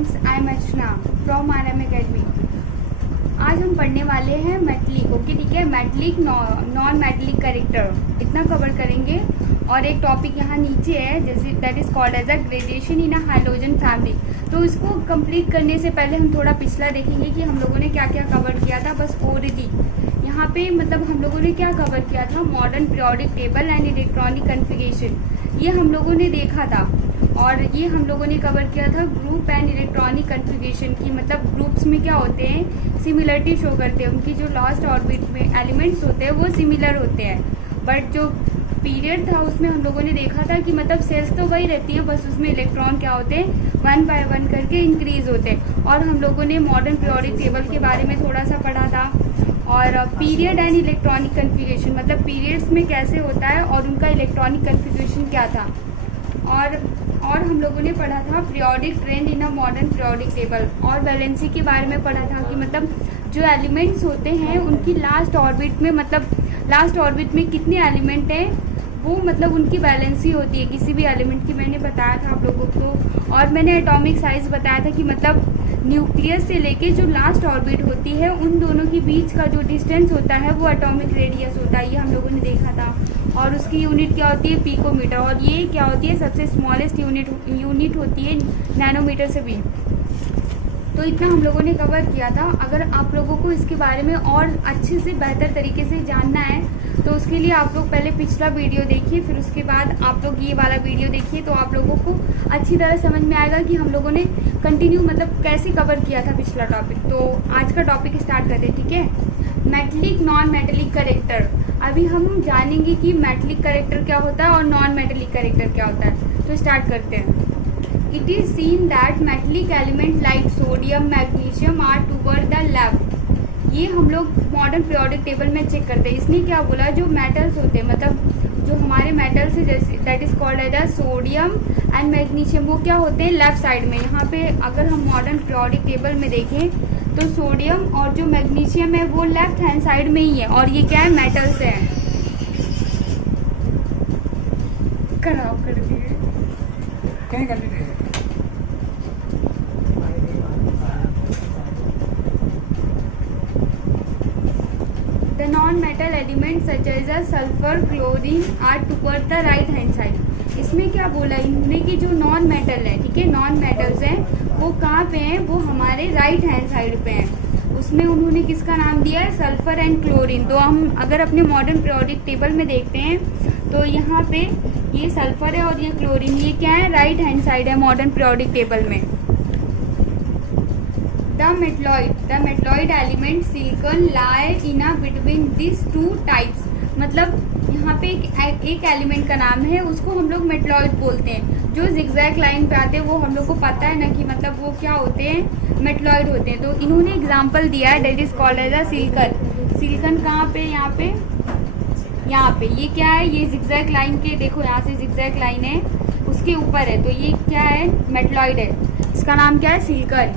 Students, I am Archana from RM Academy। आज हम पढ़ने वाले हैं मेटलिक। ओके, ठीक है। मेटलिक, नॉन मेटलिक कैरेक्टर, इतना कवर करेंगे। और एक टॉपिक यहाँ नीचे है जैसे that is called as a gradation in a hydrogen fabric. तो इसको कंप्लीट करने से पहले हम थोड़ा पिछला देखेंगे कि हम लोगों ने क्या क्या कवर किया था। बस ओरली यहाँ पे मतलब हम लोगों ने क्या कवर किया था, modern periodic table and electronic configuration, ये हम लोगों ने देखा था। और ये हम लोगों ने कवर किया था ग्रुप एंड इलेक्ट्रॉनिक कॉन्फ़िगरेशन की, मतलब ग्रुप्स में क्या होते हैं, सिमिलरिटी शो करते हैं। उनकी जो लास्ट ऑर्बिट में एलिमेंट्स होते हैं वो सिमिलर होते हैं। बट जो पीरियड था उसमें हम लोगों ने देखा था कि मतलब सेल्स तो वही रहती हैं, बस उसमें इलेक्ट्रॉन क्या होते हैं, 1 by 1 करके इंक्रीज होते हैं। और हम लोगों ने मॉडर्न पीरियोडिक टेबल के बारे में थोड़ा सा पढ़ा था। और पीरियड एंड इलेक्ट्रॉनिक कॉन्फ़िगरेशन, मतलब पीरियड्स में कैसे होता है और उनका इलेक्ट्रॉनिक कॉन्फ़िगरेशन क्या था। और हम लोगों ने पढ़ा था periodic trend in a modern periodic table, और वैलेंसी के बारे में पढ़ा था कि मतलब जो एलिमेंट्स होते हैं उनकी लास्ट ऑर्बिट में, मतलब लास्ट ऑर्बिट में कितने एलिमेंट हैं वो मतलब उनकी वैलेंसी होती है किसी भी एलिमेंट की, मैंने बताया था आप लोगों को। और मैंने एटॉमिक साइज बताया था कि मतलब न्यूक्लियस से लेके जो लास्ट ऑर्बिट होती है उन दोनों के बीच का जो डिस्टेंस होता है वो एटॉमिक रेडियस होता है, ये हम लोगों ने देखा था। और उसकी यूनिट क्या होती है, पिकोमीटर। और ये क्या होती है, सबसे स्मॉलेस्ट यूनिट होती है नैनोमीटर से भी। तो इतना हम लोगों ने कवर किया था। अगर आप लोगों को इसके बारे में और अच्छे से बेहतर तरीके से जानना है तो उसके लिए आप लोग पहले पिछला वीडियो देखिए, फिर उसके बाद आप लोग ये वाला वीडियो देखिए, तो आप लोगों को अच्छी तरह समझ में आएगा कि हम लोगों ने कंटिन्यू मतलब कैसे कवर किया था पिछला टॉपिक। तो आज का टॉपिक स्टार्ट करते हैं, ठीक है। Metallic, non metallic character. अभी हम जानेंगे कि मेटलिक कैरेक्टर क्या होता है और नॉन मेटलिक कैरेक्टर क्या होता है। तो स्टार्ट करते हैं। It is seen that metallic element like sodium, magnesium are toward the left। ये हम लोग मॉडर्न पीरियोडिक टेबल में चेक करते हैं। इसने क्या बोला, जो मेटल्स होते हैं मतलब जो हमारे मेटल्स है जैसे that is called as a sodium and magnesium, वो क्या होते हैं लेफ्ट साइड में। यहाँ पे अगर हम मॉडर्न पीरियोडिक टेबल में देखें तो सोडियम और जो मैग्नीशियम है वो लेफ्ट हैंड साइड में ही है, और ये क्या है, मेटल्स है। खराब कर दिए क्या कर रहे हैं। The non-metal elements such as a sulfur, chlorine are toward the right hand side। इसमें क्या बोला इन्होंने कि जो नॉन मेटल है, ठीक है, नॉन मेटल्स हैं वो कहाँ पे हैं, वो हमारे राइट हैंड साइड पे हैं। उसमें उन्होंने किसका नाम दिया है, सल्फर एंड क्लोरीन। तो हम अगर अपने मॉडर्न पीरियोडिक टेबल में देखते हैं तो यहाँ पे ये सल्फर है और ये क्लोरीन, ये क्या है, राइट हैंड साइड है मॉडर्न पीरियोडिक टेबल में। The metalloid element silicon lie in a between these two types। मतलब यहाँ पे एक एलिमेंट का नाम है, उसको हम लोग मेटलॉइड बोलते हैं। जो जिगजैग लाइन पे आते हैं वो हम लोग को पता है ना कि मतलब वो क्या होते हैं, मेटलॉइड होते हैं। तो इन्होंने एग्जांपल दिया है that is called as a silicon. Silicon कहाँ पे, यहाँ पे ये क्या है, ये जिगजैग लाइन के, देखो यहाँ से जिगजैग लाइन है उसके ऊपर है, तो ये क्या है, मेटलॉइड है। इसका नाम क्या है, silicon.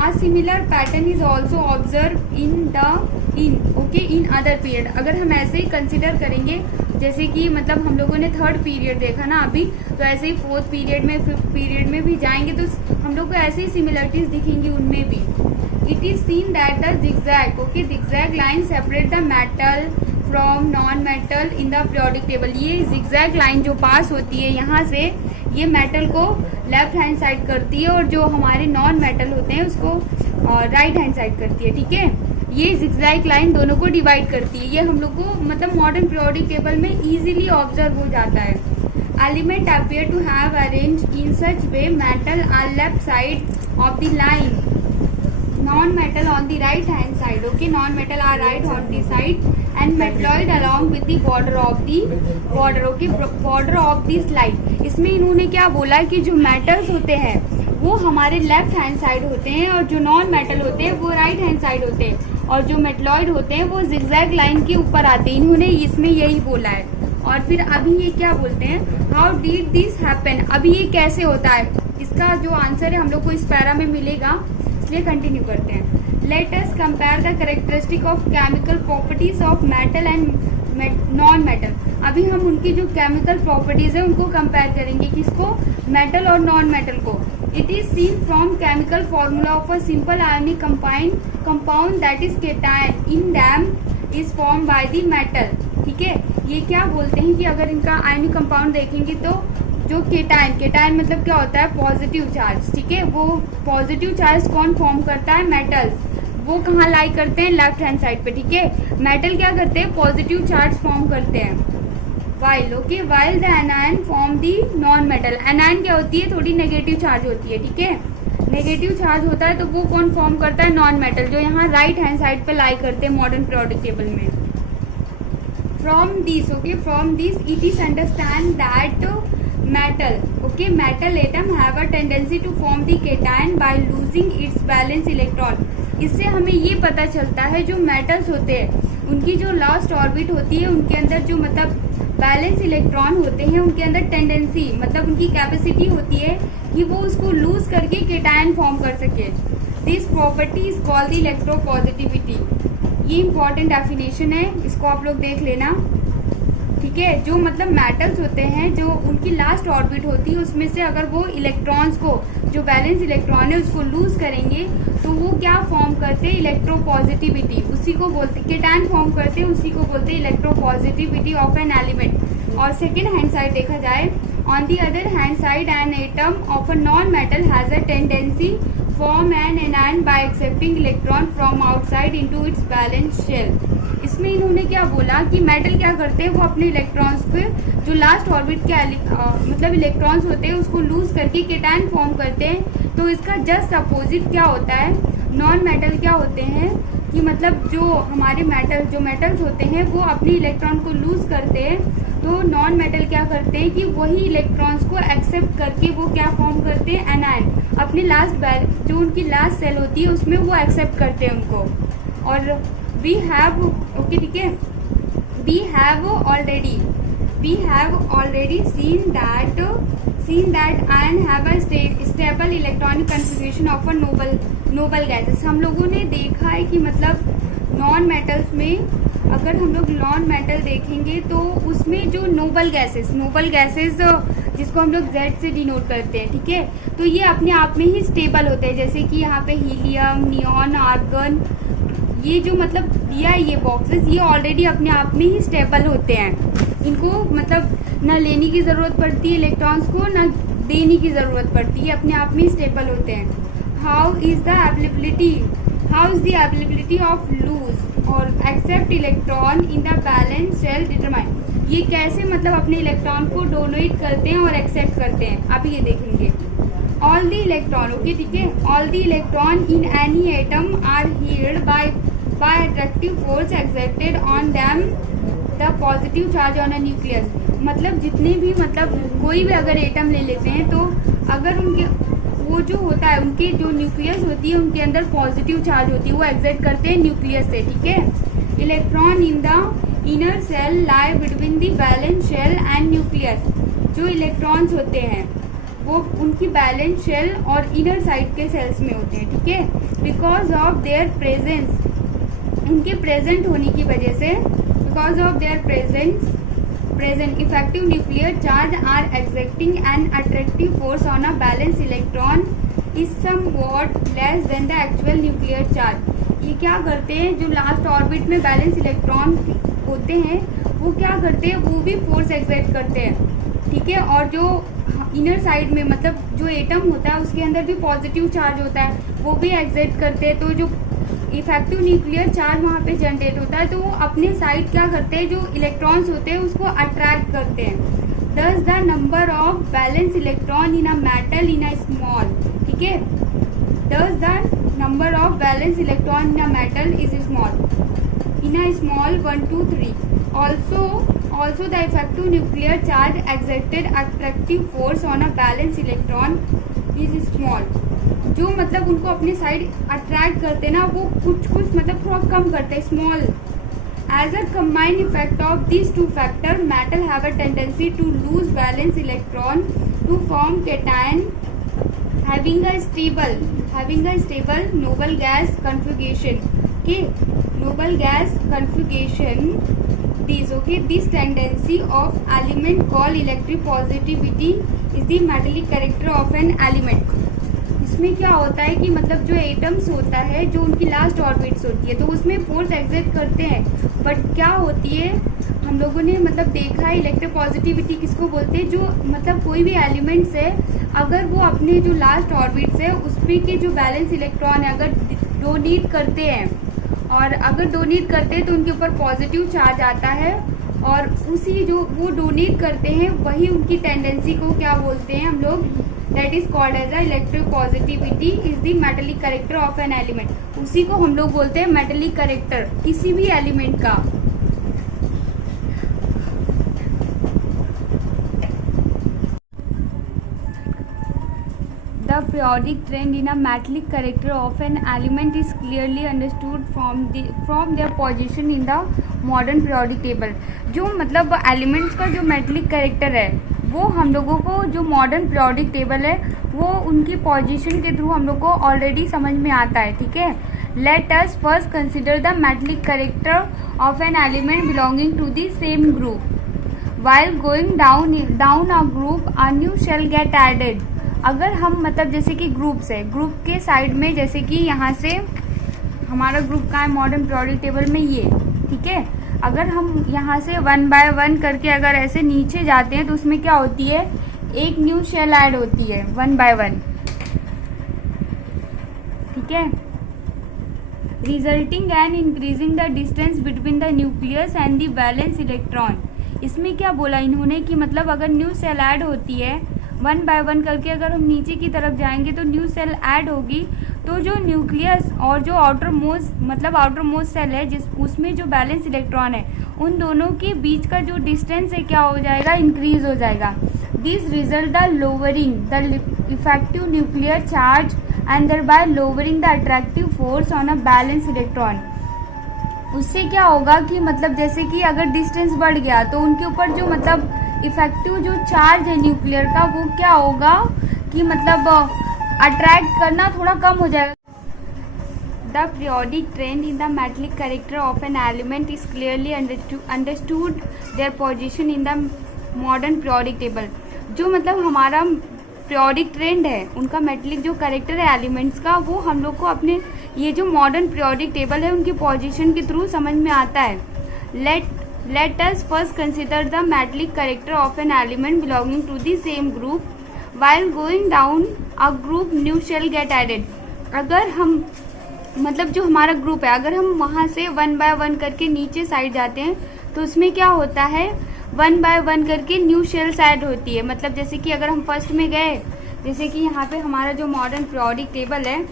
A similar pattern is also observed in other period। अगर हम ऐसे ही कंसिडर करेंगे जैसे कि मतलब हम लोगों ने थर्ड पीरियड देखा ना अभी, तो ऐसे ही फोर्थ पीरियड में, फिफ्थ पीरियड में भी जाएंगे तो हम लोग को ऐसे ही सिमिलरिटीज दिखेंगी उनमें भी। It is seen that the zigzag line separate the metal from non-metal in the periodic table। ये zigzag line जो पास होती है यहाँ से, ये मेटल को लेफ्ट हैंड साइड करती है और जो हमारे नॉन मेटल होते हैं उसको राइट हैंड साइड करती है, ठीक है। ये जिगजैग लाइन दोनों को डिवाइड करती है। ये हम लोग को मतलब मॉडर्न पीरियोडिक टेबल में इजीली ऑब्जर्व हो जाता है। Element appear to have arrange in such way metal are left side of the line, non metal on the right hand side. Okay, non metal are right on the side and metalloid along with the border of the slide. इसमें इन्होंने क्या बोला कि जो metals होते हैं वो हमारे लेफ्ट हैंड साइड होते हैं और जो नॉन मेटल होते हैं वो राइट हैंड साइड होते हैं, और जो मेटलॉइड होते हैं वो जिगजैग लाइन के ऊपर आते हैं। इन्होंने इसमें यही बोला है। और फिर अभी ये क्या बोलते हैं, हाउ डिड दिस हैपन। अभी ये कैसे होता है, इसका जो आंसर है हम लोग को इस पैरा में मिलेगा, इसलिए कंटिन्यू करते हैं। Let us compare the characteristic of chemical properties of metal and non metal. अभी हम उनकी जो केमिकल प्रॉपर्टीज है उनको कंपेयर करेंगे, किसको, मेटल और नॉन मेटल को। It is seen from chemical formula of a simple ionic compound that is cation in them is form by the metal. ठीक है, ये क्या बोलते हैं कि अगर इनका आयनिक कंपाउंड देखेंगे तो जो केटायन मतलब क्या होता है, पॉजिटिव चार्ज। ठीक है, वो पॉजिटिव चार्ज कौन फॉर्म करता है, मेटल। वो कहाँ लाई करते हैं, लेफ्ट हैंड साइड पे। ठीक है, मेटल क्या करते हैं, पॉजिटिव चार्ज फॉर्म करते हैं। While the anion form the non metal. Anion क्या होती है, थोड़ी नेगेटिव चार्ज होती है। ठीक है, नेगेटिव चार्ज होता है तो वो कौन फॉर्म करता है, नॉन मेटल, जो यहाँ राइट हैंड साइड पे लाई करते हैं मॉडर्न पीरियोडिक टेबल में। From this it is understand that metal atom have a tendency to form the cation by losing its valence electron। इससे हमें ये पता चलता है जो मेटल्स होते हैं उनकी जो लास्ट ऑर्बिट होती है, उनके अंदर जो मतलब बैलेंस इलेक्ट्रॉन होते हैं, उनके अंदर टेंडेंसी मतलब उनकी कैपेसिटी होती है कि वो उसको लूज करके केटायन फॉर्म कर सके। This property is called the electropositivity. ये इंपॉर्टेंट डेफिनेशन है, इसको आप लोग देख लेना। ठीक है, जो मतलब मेटल्स होते हैं, जो उनकी लास्ट ऑर्बिट होती है, उसमें से अगर वो इलेक्ट्रॉन्स को, जो बैलेंस इलेक्ट्रॉन है उसको लूज करेंगे तो वो क्या फॉर्म करते हैं, इलेक्ट्रोपॉजिटिविटी। उसी को बोलते, केटायन फॉर्म करते हैं, उसी को बोलते हैं इलेक्ट्रोपॉजिटिविटी ऑफ एन एलिमेंट। और सेकेंड हैंड साइड देखा जाए, on the other hand side an atom of a non metal has a tendency form an anion by accepting electron from outside into its valence shell. इसमें इन्होंने क्या बोला कि metal क्या करते हैं, वो अपने इलेक्ट्रॉन्स पे जो लास्ट ऑर्बिट के मतलब इलेक्ट्रॉन्स होते हैं उसको लूज करके केटायन फॉर्म करते हैं। तो इसका जस्ट अपोजिट क्या होता है, नॉन मेटल क्या होते हैं कि मतलब जो हमारे मेटल्स होते हैं वो अपने इलेक्ट्रॉन को लूज करते हैं, तो नॉन मेटल क्या करते हैं कि वही इलेक्ट्रॉन्स को एक्सेप्ट करके वो क्या फॉर्म करते हैं, एनायन। अपने लास्ट जो उनकी लास्ट सेल होती है उसमें वो एक्सेप्ट करते हैं उनको। और वी हैव ठीक है, we have already seen that ion have a stable electronic configuration of a noble gases. हम लोगों ने देखा है कि मतलब नॉन मेटल्स में अगर हम लोग नॉन मेटल देखेंगे तो उसमें जो नोबल गैसेस जिसको हम लोग Z से डिनोट करते हैं। ठीक है, तो ये अपने आप में ही स्टेबल होते हैं, जैसे कि यहाँ पे हीलियम, नियॉन, आर्गन, ये जो मतलब दिया है ये बॉक्सेस, ये ऑलरेडी अपने आप में ही स्टेबल होते हैं। इनको मतलब ना लेने की ज़रूरत पड़ती है इलेक्ट्रॉन्स को, ना देने की ज़रूरत पड़ती है, अपने आप में ही स्टेबल होते हैं। How is the availability of lose और accept electron in the valence shell determine. ये कैसे मतलब अपने इलेक्ट्रॉन को डोनेट करते हैं और एक्सेप्ट करते हैं, आप ये देखेंगे। ऑल द इलेक्ट्रॉन, ओके ठीक है, all the electron in any atom are held by attractive force exerted on them the positive charge on a nucleus. मतलब जितने भी मतलब कोई भी अगर एटम ले लेते हैं तो अगर उनके वो जो होता है, उनके जो न्यूक्लियस होती है उनके अंदर पॉजिटिव चार्ज होती है, वो एक्सर्ट करते हैं न्यूक्लियस से। ठीक है, electron in the inner shell lie between the valence shell and nucleus. जो इलेक्ट्रॉन्स होते हैं वो उनकी बैलेंस शेल और इनर साइड के सेल्स में होते हैं। ठीक है, बिकॉज ऑफ देयर प्रेजेंस, उनके प्रेजेंट होने की वजह से, because of their present effective nuclear charge are exerting an attractive force on a balanced electron is somewhat less than the actual nuclear charge। ये क्या करते हैं, जो लास्ट ऑर्बिट में बैलेंस इलेक्ट्रॉन होते हैं वो क्या करते हैं, वो भी फोर्स एक्सर्ट करते हैं। ठीक है, और जो इनर साइड में मतलब जो एटम होता है उसके अंदर भी पॉजिटिव चार्ज होता है, वो भी एक्सर्ट करते हैं। तो जो इफेक्टिव न्यूक्लियर चार्ज वहाँ पे जनरेट होता है तो वो अपने साइड क्या करते हैं, जो इलेक्ट्रॉन्स होते हैं उसको अट्रैक्ट करते हैं। दस the number of balance electron in a metal in a small, ठीक है, दस the number of balance electron in a metal is small, in a small 1 2 3। Also the effective nuclear charge exerted attractive force on a valence electron is small. जो मतलब उनको अपने side attract करते ना, वो कुछ मतलब थोड़ा कम करते हैं, small. As a combined effect of this two factor metal have a tendency to lose valence electron to form cation having a stable noble gas configuration, okay, noble gas configuration, this tendency of element called electropositivity is the metallic character of an element. इसमें क्या होता है कि मतलब जो atoms होता है, जो उनकी लास्ट ऑर्बिट्स होती है, तो उसमें फोर्स एग्जर्ट करते हैं, बट क्या होती है, हम लोगों ने मतलब देखा है इलेक्ट्रोपॉजिटिविटी किसको बोलते हैं, जो मतलब कोई भी एलिमेंट्स है अगर वो अपने जो लास्ट ऑर्बिट्स है उसमें के जो बैलेंस इलेक्ट्रॉन है अगर डोनेट करते हैं, और अगर डोनेट करते हैं तो उनके ऊपर पॉजिटिव चार्ज आता है, और उसी जो वो डोनेट करते हैं वही उनकी टेंडेंसी को क्या बोलते हैं हम लोग, that is called as a electropositivity is the metallic character of an element. उसी को हम लोग बोलते हैं मेटेलिक कैरेक्टर किसी भी एलिमेंट का। The periodic trend in a metallic character of an element is clearly understood from their position in the modern periodic table। जो मतलब एलिमेंट्स का जो मेटलिक कैरेक्टर है वो हम लोगों को जो मॉडर्न पीरियोडिक टेबल है वो उनकी पोजीशन के थ्रू हम लोग को ऑलरेडी समझ में आता है, ठीक है। Let us first consider the metallic character of an element belonging to the same group. While going down a group a new shell get added. अगर हम मतलब जैसे कि ग्रुप्स है, ग्रुप के साइड में जैसे कि यहाँ से हमारा ग्रुप का है मॉडर्न पीरियोडिक टेबल में ये, ठीक है। अगर हम यहाँ से 1 बाय 1 करके अगर ऐसे नीचे जाते हैं तो उसमें क्या होती है, एक न्यू शेल ऐड होती है 1 बाय 1, ठीक है, resulting and increasing the distance between the nucleus and the valence electron. इसमें क्या बोला इन्होंने कि मतलब अगर न्यू सेल ऐड होती है 1 बाय 1 करके, अगर हम नीचे की तरफ जाएंगे तो न्यू सेल ऐड होगी, तो जो न्यूक्लियस और जो आउटर मोस्ट सेल है जिस उसमें जो बैलेंस इलेक्ट्रॉन है उन दोनों के बीच का जो डिस्टेंस है क्या हो जाएगा, इंक्रीज हो जाएगा। This result the lowering the effective nuclear charge and thereby lowering the attractive force on a valence electron. उससे क्या होगा कि मतलब जैसे कि अगर डिस्टेंस बढ़ गया तो उनके ऊपर जो मतलब इफेक्टिव जो चार्ज है न्यूक्लियर का वो क्या होगा कि मतलब अट्रैक्ट करना थोड़ा कम हो जाएगा। The periodic trend in the metallic character of an element is clearly understood their position in the modern periodic table. जो मतलब हमारा पीरियोडिक ट्रेंड है उनका मेटलिक जो कैरेक्टर है एलिमेंट्स का, वो हम लोग को अपने ये जो मॉडर्न पीरियोडिक टेबल है उनकी पोजीशन के थ्रू समझ में आता है। Let us first consider the metallic character of an element belonging to the same group. While going down a group, new shell get added. अगर हम मतलब जो हमारा ग्रुप है अगर हम वहाँ से 1 बाय 1 करके नीचे साइड जाते हैं तो उसमें क्या होता है, 1 बाय 1 करके न्यू शेल्स ऐड होती है। मतलब जैसे कि अगर हम फर्स्ट में गए, जैसे कि यहाँ पे हमारा जो मॉडर्न पीरियोडिक टेबल है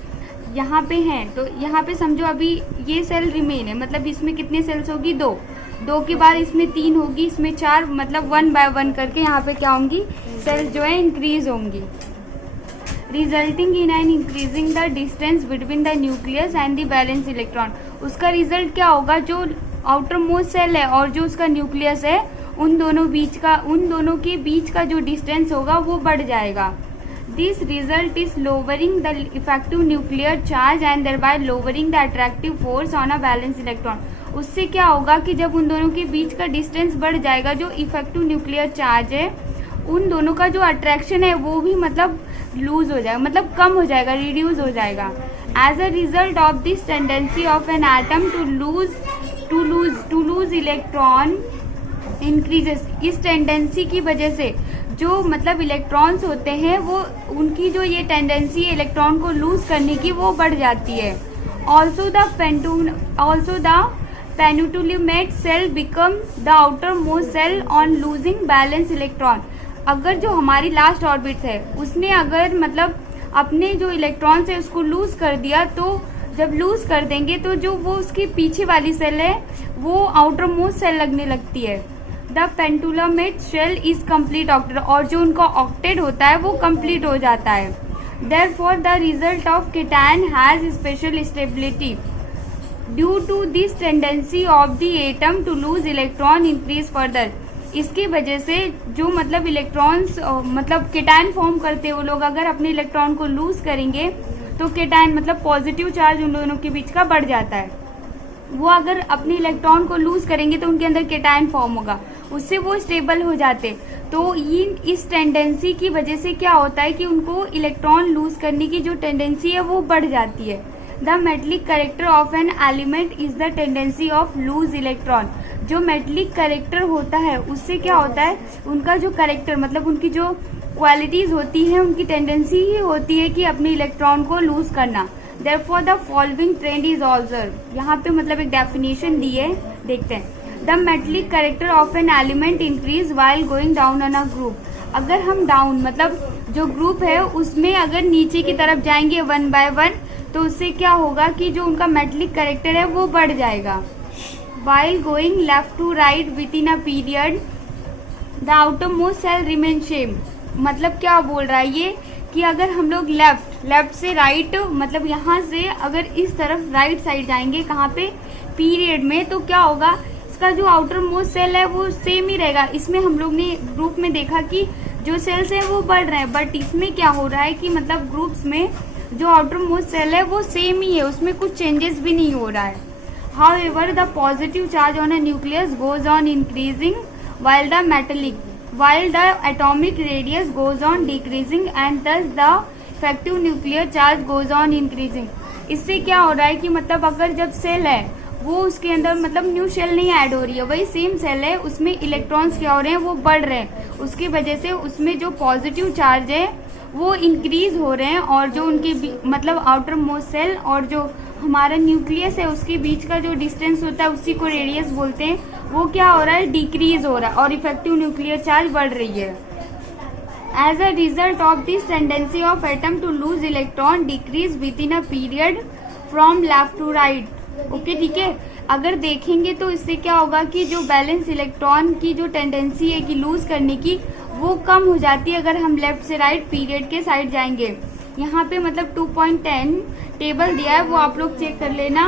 यहाँ पे हैं, तो यहाँ पे समझो अभी ये सेल रिमेन है, मतलब इसमें कितने सेल्स होगी, 2 के बाद इसमें 3 होगी, इसमें 4, मतलब 1 बाय 1 करके यहाँ पे क्या होंगी, सेल्स जो है इंक्रीज होंगी, resulting in an increasing the distance between the nucleus and the valence electron. उसका रिजल्ट क्या होगा, जो आउटर मोस्ट सेल है और जो उसका न्यूक्लियस है उन दोनों के बीच का जो डिस्टेंस होगा वो बढ़ जाएगा। This result is lowering the effective nuclear charge and thereby lowering the attractive force on a valence electron. उससे क्या होगा कि जब उन दोनों के बीच का डिस्टेंस बढ़ जाएगा, जो इफेक्टिव न्यूक्लियर चार्ज है उन दोनों का जो अट्रैक्शन है वो भी मतलब लूज हो जाएगा, मतलब कम हो जाएगा, रिड्यूस हो जाएगा। As a result of this tendency of an atom to lose electron increases. इस टेंडेंसी की वजह से जो मतलब इलेक्ट्रॉन्स होते हैं वो उनकी जो ये टेंडेंसी है इलेक्ट्रॉन को लूज करने की वो बढ़ जाती है। Also the penultimate shell become the outermost shell on losing valence electron. अगर जो हमारी लास्ट ऑर्बिट है उसने अगर मतलब अपने जो इलेक्ट्रॉन्स है उसको लूज कर दिया, तो जब लूज कर देंगे तो जो वो उसकी पीछे वाली सेल है वो आउटर मोस्ट सेल लगने लगती है। The penultimate shell is complete octet, और जो उनका ऑक्टेट होता है वो कंप्लीट हो जाता है। Therefore the result of cation has special stability due to this tendency of the atom to lose electron increase further. इसकी वजह से जो मतलब इलेक्ट्रॉन्स मतलब केटायन फॉर्म करते हैं वो लोग अगर अपने इलेक्ट्रॉन को लूज करेंगे तो केटायन मतलब पॉजिटिव चार्ज उन दोनों के बीच का बढ़ जाता है। वो अगर अपने इलेक्ट्रॉन को लूज करेंगे तो उनके अंदर केटायन फॉर्म होगा, उससे वो स्टेबल हो जाते। तो ये इस टेंडेंसी की वजह से क्या होता है कि उनको इलेक्ट्रॉन लूज करने की जो टेंडेंसी है वो बढ़ जाती है। The metallic character of an element is the tendency of loose electron. जो मेटलिक कैरेक्टर होता है उससे क्या होता है, उनका जो कैरेक्टर मतलब उनकी जो क्वालिटीज होती है, उनकी टेंडेंसी ही होती है कि अपने इलेक्ट्रॉन को लूज करना। Therefore the following trend is observed। यहाँ पे मतलब एक डेफिनेशन दी है, देखते हैं। The metallic character of an element increase while going down on a group. अगर हम डाउन मतलब जो ग्रुप है उसमें अगर नीचे की तरफ जाएंगे 1 by 1 तो उससे क्या होगा कि जो उनका मेटलिक कैरेक्टर है वो बढ़ जाएगा। While going left to right within a period the outermost cell remain same। मतलब क्या बोल रहा है ये कि अगर हम लोग लेफ्ट से राइट मतलब यहाँ से अगर इस तरफ राइट साइड जाएंगे कहाँ पे, पीरियड में, तो क्या होगा, इसका जो आउटर मोस्ट सेल है वो सेम ही रहेगा। इसमें हम लोग ने ग्रुप में देखा कि जो सेल्स हैं वो बढ़ रहे हैं, बट इसमें क्या हो रहा है कि मतलब ग्रुप्स में जो आउटर मोस्ट सेल है वो सेम ही है, उसमें कुछ चेंजेस भी नहीं हो रहा है। However, the positive charge on a nucleus goes on increasing while the atomic radius goes on decreasing and thus the effective nuclear charge goes on increasing। इससे क्या हो रहा है कि मतलब अगर जब सेल है वो उसके अंदर मतलब न्यू सेल नहीं ऐड हो रही है, वही सेम सेल है, उसमें इलेक्ट्रॉन्स क्या हो रहे हैं, वो बढ़ रहे हैं, उसकी वजह से उसमें जो पॉजिटिव चार्ज है वो इंक्रीज हो रहे हैं और जो उनके मतलब आउटर मोस्ट सेल और जो हमारा न्यूक्लियस है उसके बीच का जो डिस्टेंस होता है उसी को रेडियस बोलते हैं, वो क्या हो रहा है, डिक्रीज हो रहा है और इफेक्टिव न्यूक्लियर चार्ज बढ़ रही है। As a result of this tendency of atom to lose electron decrease within a period from left to right. Okay, ठीक है। अगर देखेंगे तो इससे क्या होगा कि जो बैलेंस इलेक्ट्रॉन की जो टेंडेंसी है कि लूज करने की वो कम हो जाती है अगर हम लेफ्ट से राइट पीरियड के साइड जाएंगे। यहाँ पे मतलब 2.10 टेबल दिया है, वो आप लोग चेक कर लेना।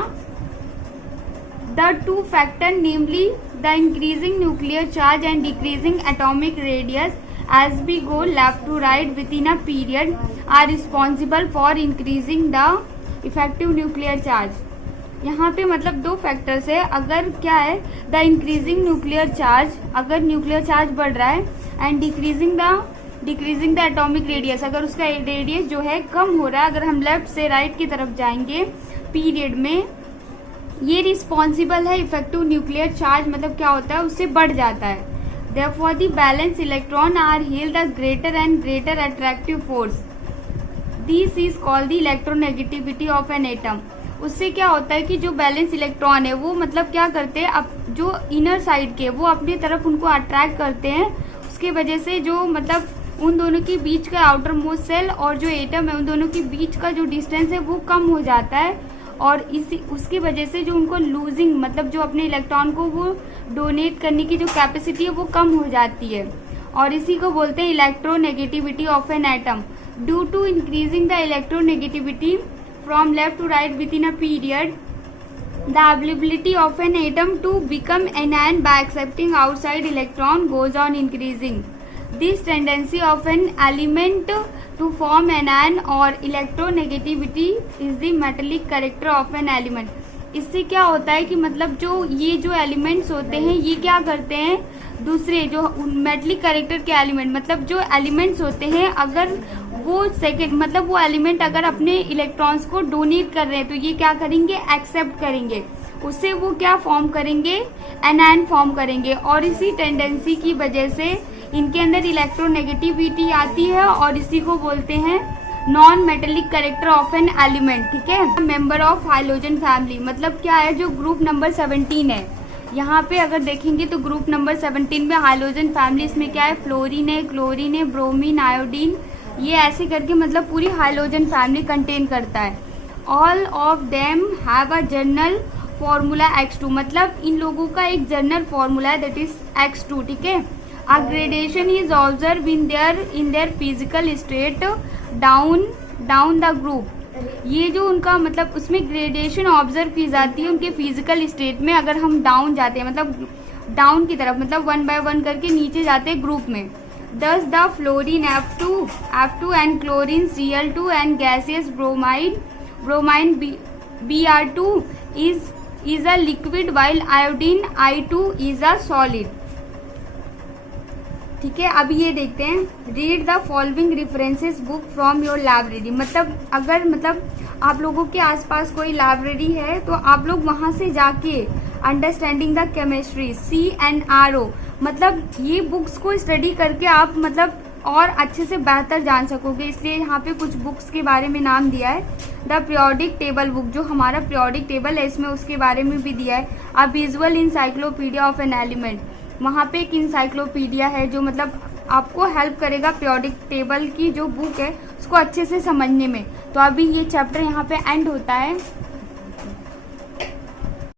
The two factor namely the increasing nuclear charge and decreasing atomic radius as we go left to right within a period are responsible for increasing the effective nuclear charge. यहाँ पे मतलब दो factors है, अगर क्या है the increasing nuclear charge, अगर nuclear charge बढ़ रहा है, and decreasing the atomic radius, अगर उसका रेडियस जो है कम हो रहा है, अगर हम लेफ्ट से राइट की तरफ जाएंगे पीरियड में, ये रिस्पॉन्सिबल है इफेक्टिव न्यूक्लियर चार्ज मतलब क्या होता है, उससे बढ़ जाता है। Therefore the valence electron are held the greater and greater attractive force. This is called the electronegativity of an atom. उससे क्या होता है कि जो बैलेंस इलेक्ट्रॉन है वो मतलब क्या करते हैं, अब जो इनर साइड के वो अपनी तरफ उनको अट्रैक्ट करते हैं, उसके वजह से जो मतलब उन दोनों के बीच का आउटर मोस्ट सेल और जो एटम है उन दोनों के बीच का जो डिस्टेंस है वो कम हो जाता है और इसी उसकी वजह से जो उनको लूजिंग मतलब जो अपने इलेक्ट्रॉन को वो डोनेट करने की जो कैपेसिटी है वो कम हो जाती है और इसी को बोलते हैं electronegativity of an atom. Due to increasing the electronegativity from left to right within a period, the availability of an atom to become anion by accepting outside electron goes on increasing. This tendency of an element to form anion or electronegativity is the metallic character of an element. इससे क्या होता है कि मतलब जो ये जो elements होते हैं ये क्या करते हैं, दूसरे जो मेटलिक कैरेक्टर के एलिमेंट मतलब जो एलिमेंट्स होते हैं अगर वो सेकेंड मतलब वो एलिमेंट अगर अपने इलेक्ट्रॉन्स को डोनेट कर रहे हैं तो ये क्या करेंगे, एक्सेप्ट करेंगे, उससे वो क्या फॉर्म करेंगे, एनायन फॉर्म करेंगे और इसी टेंडेंसी की वजह से इनके अंदर इलेक्ट्रोनेगेटिविटी आती है और इसी को बोलते हैं non metallic character of an element. ठीक है, मेंबर ऑफ हाइड्रोजन फैमिली मतलब क्या है, जो ग्रुप नंबर 17 है, यहाँ पे अगर देखेंगे तो ग्रुप नंबर 17 में हाइड्रोजन फैमिली, इसमें क्या है, फ्लोरीन है, क्लोरीन है, ब्रोमीन, आयोडीन, ये ऐसे करके मतलब पूरी हाइड्रोजन फैमिली कंटेन करता है। All of them have a general formula X2 मतलब इन लोगों का एक जनरल फॉर्मूला है दैट इज X2। ठीक है, a gradation is observe in their physical state down the group. ये जो उनका मतलब उसमें ग्रेडेशन ऑब्जर्व की जाती है उनके फिजिकल स्टेट में, अगर हम डाउन जाते हैं मतलब डाउन की तरफ मतलब 1 by 1 करके नीचे जाते हैं ग्रुप में। Thus the fluorine F2 and chlorine Cl2 and gaseous bromine Br2 is a liquid while iodine I2 is a solid। ठीक है, अभी ये देखते हैं, read the following references book from your library. मतलब आप लोगों के आसपास कोई लाइब्रेरी है तो आप लोग वहां से जाके अंडरस्टैंडिंग द केमिस्ट्री CNRO, मतलब ये बुक्स को स्टडी करके आप मतलब और अच्छे से बेहतर जान सकोगे। इसलिए यहाँ पे कुछ बुक्स के बारे में नाम दिया है। द पीरियोडिक टेबल बुक, जो हमारा पीरियोडिक टेबल है इसमें उसके बारे में भी दिया है। A visual encyclopedia of an element, वहाँ पे एक इंसाइक्लोपीडिया है जो मतलब आपको हेल्प करेगा पीरियोडिक टेबल की जो बुक है उसको अच्छे से समझने में। तो अभी ये चैप्टर यहाँ पे एंड होता है।